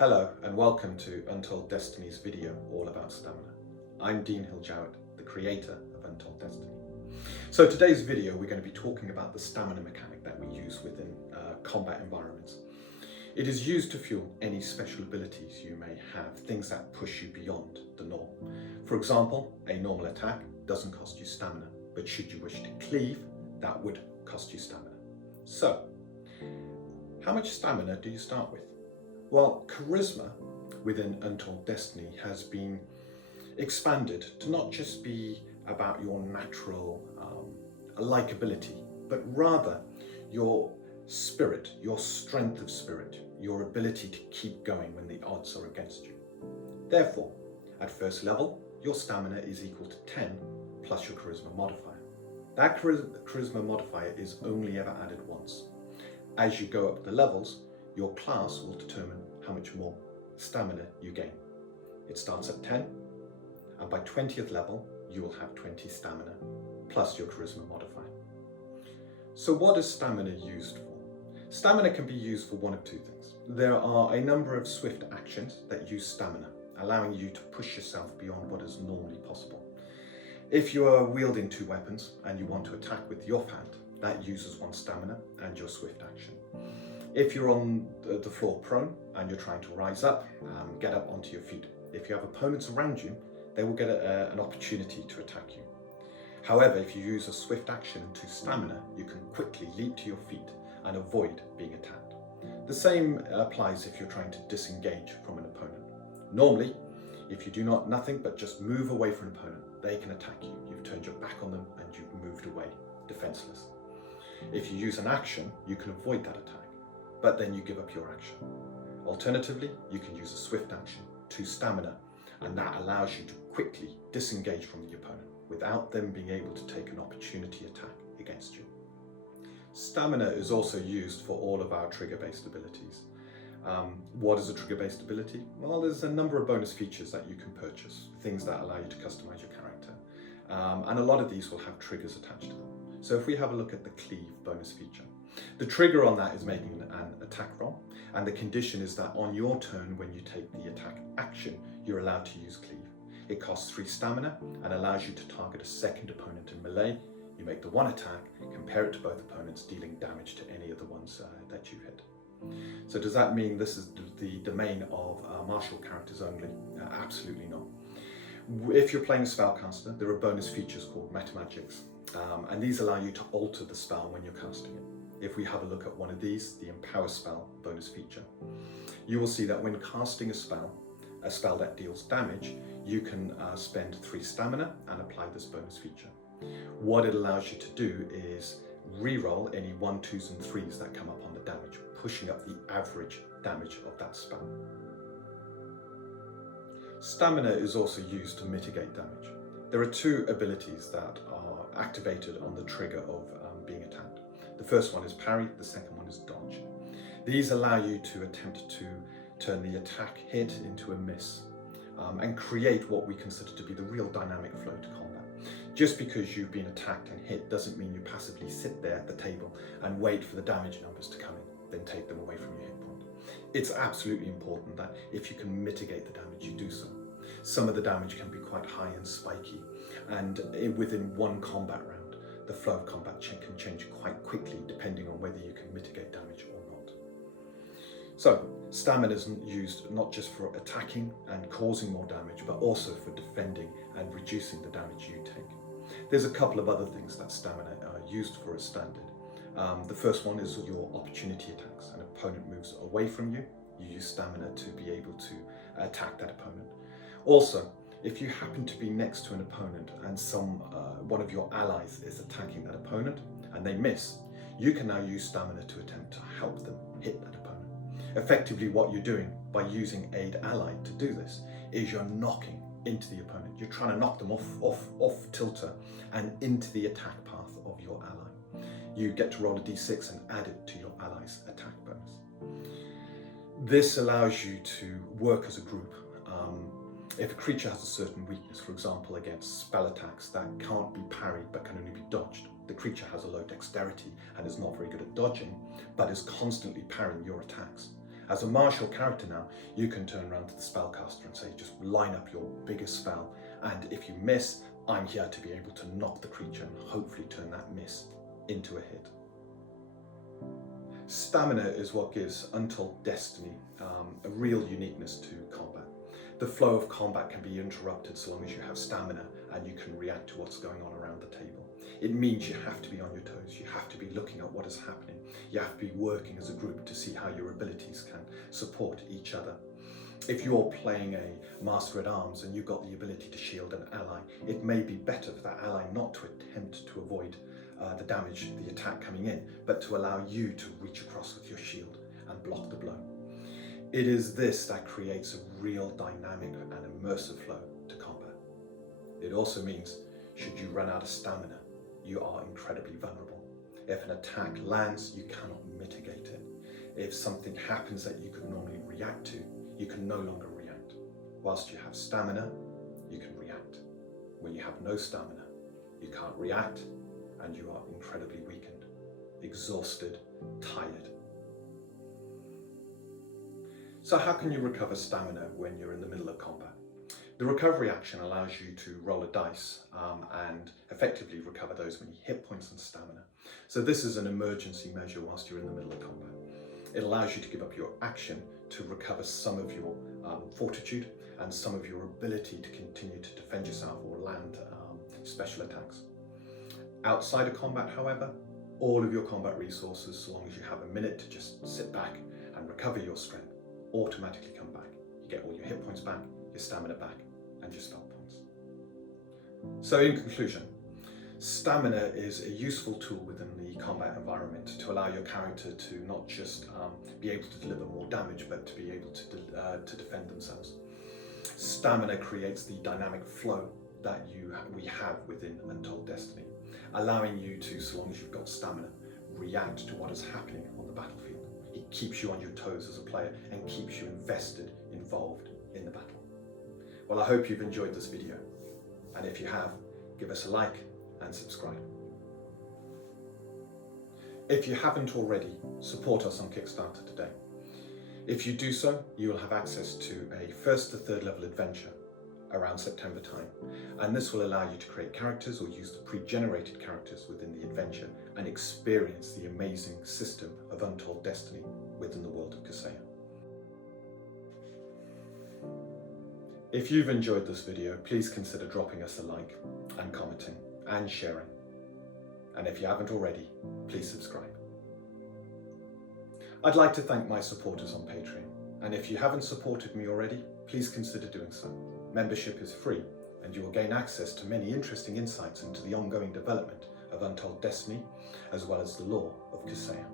Hello and welcome to Untold Destiny's video all about stamina. I'm Dean Hill-Jarrett, the creator of Untold Destiny. So today's video we're going to be talking about the stamina mechanic that we use within combat environments. It is used to fuel any special abilities you may have, things that push you beyond the norm. For example, a normal attack doesn't cost you stamina, but should you wish to cleave, that would cost you stamina. So, how much stamina do you start with? Well, charisma within Untold Destiny has been expanded to not just be about your natural likability, but rather your spirit, your strength of spirit, your ability to keep going when the odds are against you. Therefore, at first level, your stamina is equal to 10 plus your charisma modifier. That charisma modifier is only ever added once. As you go up the levels, your class will determine how much more stamina you gain. It starts at 10, and by 20th level, you will have 20 stamina, plus your charisma modifier. So what is stamina used for? Stamina can be used for one of two things. There are a number of swift actions that use stamina, allowing you to push yourself beyond what is normally possible. If you are wielding two weapons and you want to attack with the offhand, that uses one stamina and your swift action. If you're on the floor prone and you're trying to rise up, get up onto your feet. If you have opponents around you, they will get an opportunity to attack you. However, if you use a swift action and 2 stamina, you can quickly leap to your feet and avoid being attacked. The same applies if you're trying to disengage from an opponent. Normally, if you do nothing but just move away from an opponent, they can attack you. You've turned your back on them and you've moved away, defenseless. If you use an action, you can avoid that attack, but then you give up your action. Alternatively, you can use a swift action, 2 stamina, and that allows you to quickly disengage from the opponent without them being able to take an opportunity attack against you. Stamina is also used for all of our trigger-based abilities. What is a trigger-based ability? Well, there's a number of bonus features that you can purchase, things that allow you to customize your character. And a lot of these will have triggers attached to them. So if we have a look at the cleave bonus feature, the trigger on that is making an attack roll, and the condition is that on your turn when you take the attack action, you're allowed to use cleave. It costs 3 stamina and allows you to target a second opponent in melee. You make the one attack, compare it to both opponents, dealing damage to any of the ones that you hit. So does that mean this is the domain of martial characters only? Absolutely not. If you're playing a spellcaster, there are bonus features called metamagics, and these allow you to alter the spell when you're casting it. If we have a look at one of these, the Empower spell bonus feature, you will see that when casting a spell that deals damage, you can spend 3 stamina and apply this bonus feature. What it allows you to do is re-roll any 1s, 2s and 3s that come up on the damage, pushing up the average damage of that spell. Stamina is also used to mitigate damage. There are 2 abilities that are activated on the trigger of being attacked. The first one is parry, the second one is dodge. These allow you to attempt to turn the attack hit into a miss and create what we consider to be the real dynamic flow to combat. Just because you've been attacked and hit doesn't mean you passively sit there at the table and wait for the damage numbers to come in, then take them away from your hit point. It's absolutely important that if you can mitigate the damage, you do so. Some of the damage can be quite high and spiky, and within one combat round, the flow of combat can change quite quickly depending on whether you can mitigate damage or not. So, stamina is used not just for attacking and causing more damage, but also for defending and reducing the damage you take. There's a couple of other things that stamina are used for as standard. The first one is your opportunity attacks. An opponent moves away from you, you use stamina to be able to attack that opponent. Also, if you happen to be next to an opponent and one of your allies is attacking that opponent and they miss, you can now use stamina to attempt to help them hit that opponent. Effectively, what you're doing by using aid ally to do this is you're knocking into the opponent. You're trying to knock them off tilter and into the attack path of your ally. You get to roll a d6 and add it to your ally's attack bonus. This allows you to work as a group. If a creature has a certain weakness, for example against spell attacks that can't be parried but can only be dodged, the creature has a low dexterity and is not very good at dodging, but is constantly parrying your attacks. As a martial character now, you can turn around to the spellcaster and say, just line up your biggest spell, and if you miss, I'm here to be able to knock the creature and hopefully turn that miss into a hit. Stamina is what gives Untold Destiny a real uniqueness to combat. The flow of combat can be interrupted so long as you have stamina and you can react to what's going on around the table. It means you have to be on your toes, you have to be looking at what is happening, you have to be working as a group to see how your abilities can support each other. If you're playing a Master at Arms and you've got the ability to shield an ally, it may be better for that ally not to attempt to avoid the damage, the attack coming in, but to allow you to reach across with your shield and block the blow. It is this that creates a real dynamic and immersive flow to combat. It also means, should you run out of stamina, you are incredibly vulnerable. If an attack lands, you cannot mitigate it. If something happens that you could normally react to, you can no longer react. Whilst you have stamina, you can react. When you have no stamina, you can't react, and you are incredibly weakened, exhausted, tired. So how can you recover stamina when you're in the middle of combat? The recovery action allows you to roll a dice and effectively recover those many hit points and stamina. So this is an emergency measure whilst you're in the middle of combat. It allows you to give up your action to recover some of your fortitude and some of your ability to continue to defend yourself or land special attacks. Outside of combat, however, all of your combat resources, so long as you have a minute to just sit back and recover your strength, automatically come back. You get all your hit points back, your stamina back, and your spell points. So in conclusion, stamina is a useful tool within the combat environment to allow your character to not just be able to deliver more damage, but to be able to defend themselves. Stamina creates the dynamic flow that we have within Untold Destiny, allowing you to, so long as you've got stamina, react to what is happening on the battlefield. It keeps you on your toes as a player and keeps you invested, involved in the battle. Well, I hope you've enjoyed this video, and if you have, give us a like and subscribe. If you haven't already, support us on Kickstarter today. If you do so, you will have access to a 1st to 3rd level adventure around September time, and this will allow you to create characters or use the pre-generated characters within the adventure and experience the amazing system of Untold Destiny within the world of Kaseya. If you've enjoyed this video, please consider dropping us a like and commenting and sharing. And if you haven't already, please subscribe. I'd like to thank my supporters on Patreon, and if you haven't supported me already, please consider doing so. Membership is free, and you will gain access to many interesting insights into the ongoing development of Untold Destiny, as well as the lore of Kaseya.